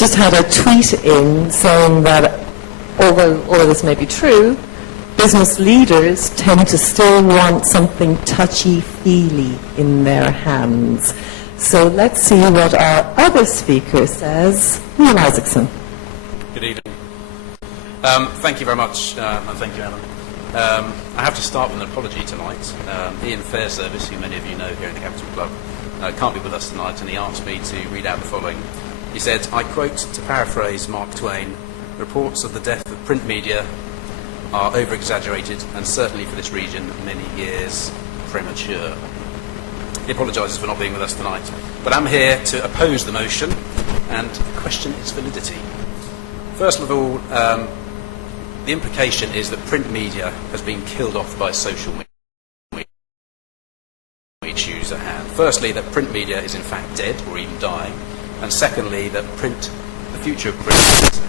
just had a tweet in saying that although all of this may be true, business leaders tend to still want something touchy-feely in their hands. So let's see what our other speaker says. Neil Isaacson. Good evening. Thank you very much, and thank you, Alan. I have to start with an apology tonight. Ian Fairservice, who many of you know here in the Capital Club, can't be with us tonight, and he asked me to read out the following. He said, I quote, to paraphrase Mark Twain, reports of the death of print media are over-exaggerated and certainly for this region many years premature. He apologises for not being with us tonight, but I'm here to oppose the motion and question its validity. First of all, the implication is that print media has been killed off by social media issues at hand. Firstly, that print media is in fact dead or even dying, and secondly, that the future of print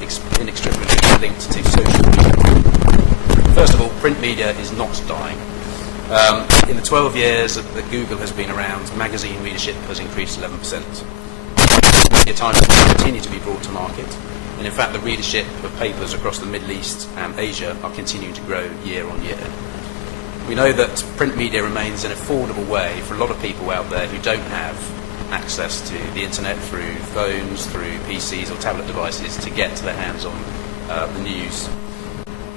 is inextricably linked to social media. First of all, print media is not dying. In the 12 years that Google has been around, magazine readership has increased 11%. Media titles continue to be brought to market, and in fact the readership of papers across the Middle East and Asia are continuing to grow year on year. We know that print media remains an affordable way for a lot of people out there who don't have access to the internet through phones, through PCs or tablet devices to get their hands on the news.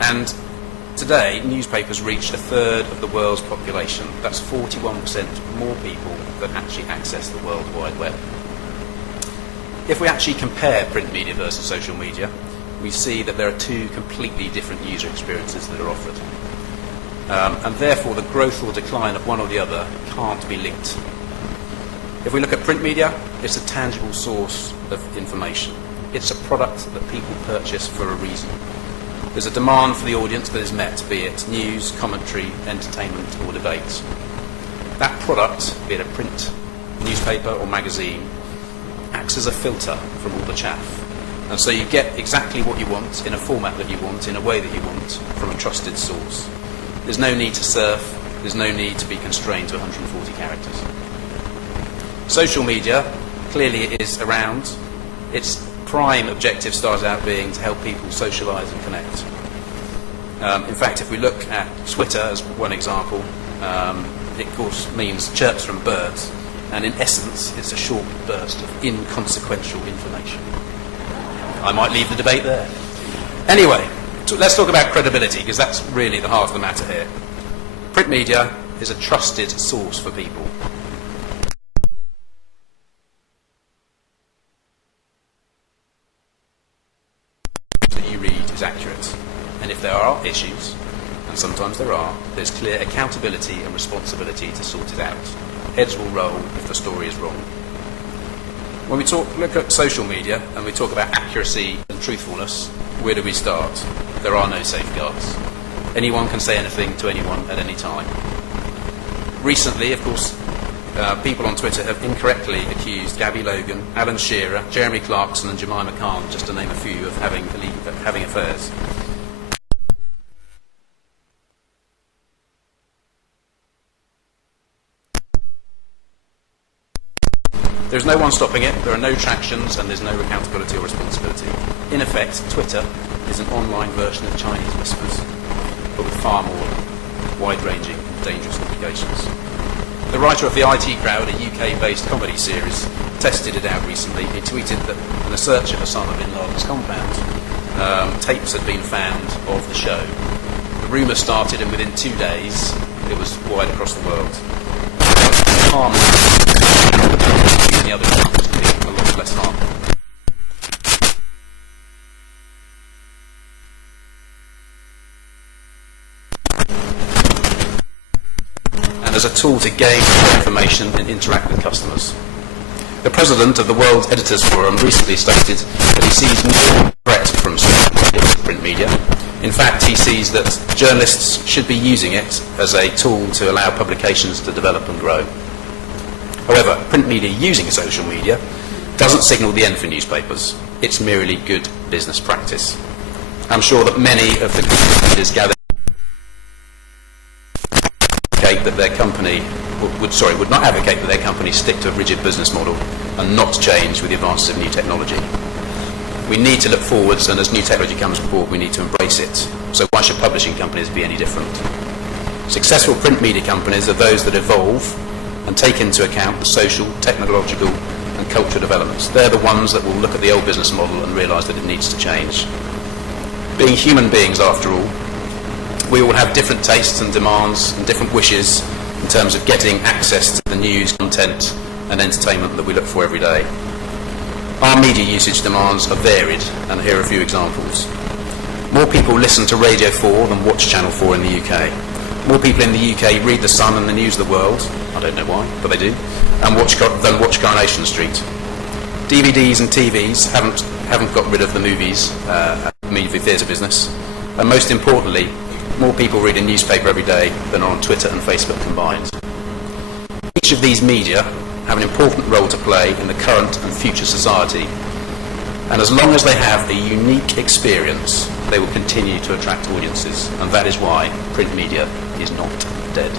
And today, newspapers reach a third of the world's population. That's 41% more people that actually access the World Wide Web. If we actually compare print media versus social media, we see that there are two completely different user experiences that are offered. And therefore, the growth or decline of one or the other can't be linked. If we look at print media, it's a tangible source of information. It's a product that people purchase for a reason. There's a demand for the audience that is met, be it news, commentary, entertainment or debate. That product, be it a print newspaper or magazine, acts as a filter from all the chaff. And so you get exactly what you want in a format that you want, in a way that you want, from a trusted source. There's no need to surf, there's no need to be constrained to 140 characters. Social media, clearly it is around. Its prime objective starts out being to help people socialise and connect. In fact, if we look at Twitter as one example, it of course means chirps from birds, and in essence it's a short burst of inconsequential information. I might leave the debate there. Anyway, let's talk about credibility, because that's really the heart of the matter here. Print media is a trusted source for people. Is accurate, and if there are issues, and sometimes there are, there's clear accountability and responsibility to sort it out. Heads will roll if the story is wrong. When we look at social media and we talk about accuracy and truthfulness, where do we start? There are no safeguards. Anyone can say anything to anyone at any time. Recently, of course, people on Twitter have incorrectly accused Gabby Logan, Alan Shearer, Jeremy Clarkson and Jemima Khan, just to name a few, of having affairs. There's no one stopping it, there are no tractions, and there's no accountability or responsibility. In effect, Twitter is an online version of Chinese whispers, but with far more wide-ranging and dangerous implications. The writer of The IT Crowd, a UK-based comedy series, tested it out recently. He tweeted that in a search of Osama bin Laden's compound, tapes had been found of the show. The rumour started, and within 2 days, it was wide across the world. Harm in the other countries to be a lot less harmful. As a tool to gain information and interact with customers. The president of the World Editors Forum recently stated that he sees no threat from print media. In fact, he sees that journalists should be using it as a tool to allow publications to develop and grow. However, print media using social media doesn't signal the end for newspapers. It's merely good business practice. I'm sure that many of the leaders gathered that their company would not advocate that their company stick to a rigid business model and not change with the advances of new technology. We need to look forwards, and as new technology comes forward, we need to embrace it. So why should publishing companies be any different? Successful print media companies are those that evolve and take into account the social, technological and cultural developments. They're the ones that will look at the old business model and realise that it needs to change. Being human beings, after all, we all have different tastes and demands and different wishes in terms of getting access to the news, content and entertainment that we look for every day. Our media usage demands are varied, and here are a few examples. More people listen to Radio 4 than watch Channel 4 in the UK. More people in the UK read The Sun and the News of the World, I don't know why, but they do, and than watch Coronation Street. DVDs and TVs haven't got rid of the movies, movie theatre business, and most importantly, more people read a newspaper every day than are on Twitter and Facebook combined. Each of these media have an important role to play in the current and future society, and as long as they have a unique experience, they will continue to attract audiences, and that is why print media is not dead.